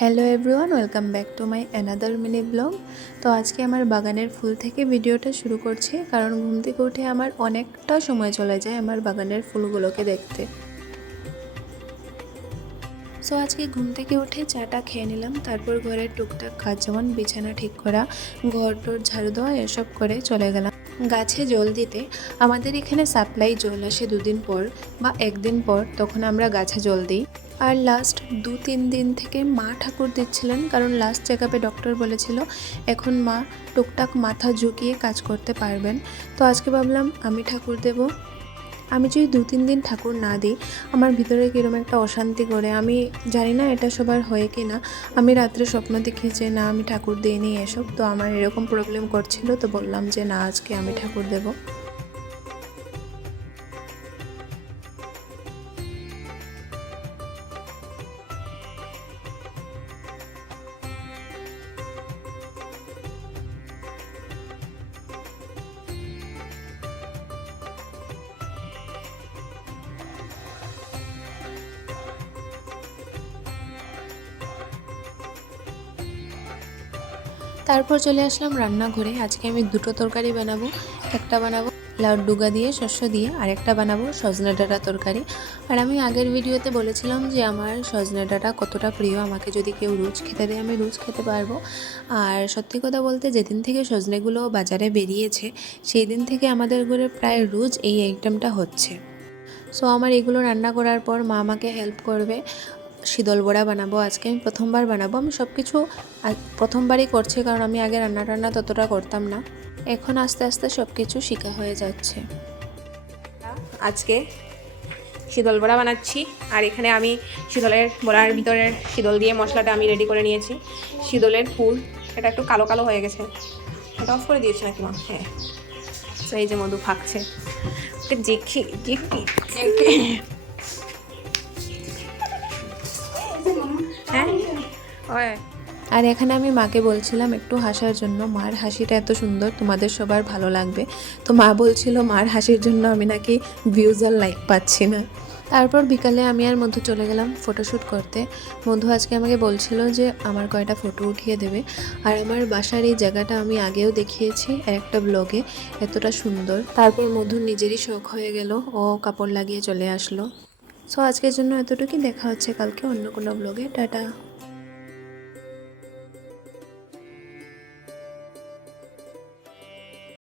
Hello everyone, welcome back to my another mini blog. তো আজকে আমার বাগানের ফুল থেকে ভিডিওটা শুরু করছি, কারণ ঘুম থেকে উঠে আমার অনেকটা সময় চলে যায় আমার বাগানের ফুলগুলোকে দেখতে। সো আজকে ঘুম থেকে উঠে চাটা খেয়ে নিলাম, তারপর ঘরের টুকটাক কাজ যেমন বিছানা ঠিক করা, ঘর টর ঝাড়ু দেওয়া এসব করে চলে গেলাম গাছে জল দিতে। আমাদের এখানে সাপ্লাই জল আসে দুদিন পর বা একদিন পর, তখন আমরা গাছে জল দিই। আর লাস্ট 2-3 দিন থেকে মা ঠাকুর দিচ্ছিলেন, কারণ লাস্ট চেক আপে ডক্টর বলেছিল এখন মা টুকটাক মাথা ঝুঁকিয়ে কাজ করতে পারবেন। তো আজকে ভাবলাম আমি ঠাকুর দেব। আমি যদি 2-3 দিন ঠাকুর না দিই, আমার ভিতরে কীরকম একটা অশান্তি করে, আমি জানি না এটা সবার হয় কি না। আমি রাত্রে স্বপ্ন দেখি যে না আমি ঠাকুর দিইনি এসব, তো আমার এরকম প্রবলেম করছিল, তো বললাম যে না আজকে আমি ঠাকুর দেব। তারপর চলে আসলাম রান্নাঘরে। আজকে আমি দুটো তরকারি বানাবো। একটা বানাবো লাউ ডুগা দিয়ে শস্য দিয়ে, আর একটা বানাবো সজনে ডাঁটা তরকারি। আর আমি আগের ভিডিওতে বলেছিলাম যে আমার সজনে ডাঁটা কতটা প্রিয়, আমাকে যদি কেউ রোজ খেতে দেয় আমি রোজ খেতে পারবো। আর সত্যি কথা বলতে যেদিন থেকে সজনেগুলো বাজারে বেরিয়েছে সেই দিন থেকে আমাদের ঘরে প্রায় রোজ এই আইটেমটা হচ্ছে। সো আমার এগুলো রান্না করার পর মা আমাকে হেল্প করবে। শীতল বড়া বানাবো আজকে, আমি প্রথমবার বানাবো। আমি সব কিছু প্রথমবারই করছি, কারণ আমি আগে রান্না ততটা করতাম না। এখন আস্তে আস্তে সব কিছু শেখা হয়ে যাচ্ছে। আজকে শীতল বড়া বানাচ্ছি, আর এখানে আমি শীতলের বড়ার ভিতরের শীতল দিয়ে মশলাটা আমি রেডি করে নিয়েছি। শীতলের ফুল এটা একটু কালো কালো হয়ে গেছে, এটা অফ করে দিয়েছি নাকি মা? হ্যাঁ, তো এই যে মধু ফাঁকছে, দেখি দেখি হ্যাঁ। আর এখানে আমি মাকে বলছিলাম একটু হাসার জন্য, মার হাসিটা এত সুন্দর তোমাদের সবার ভালো লাগবে। তো মা বলছিল মার হাসির জন্য আমি নাকি ভিউজ আর লাইক পাচ্ছি না। তারপর বিকালে আমি আর মধু চলে গেলাম ফটোশ্যুট করতে। মধু আজকে আমাকে বলছিল যে আমার কয়টা ফটো উঠিয়ে দেবে। আর আমার বাসার এই জায়গাটা আমি আগেও দেখিয়েছি আর একটা ব্লগে, এতটা সুন্দর। তারপর মধুর নিজেরই শখ হয়ে গেল, ও কাপড় লাগিয়ে চলে আসলো। সো আজকের জন্য এতটুকুই, দেখা হচ্ছে কালকে অন্য কোনো ব্লগে। টাটা।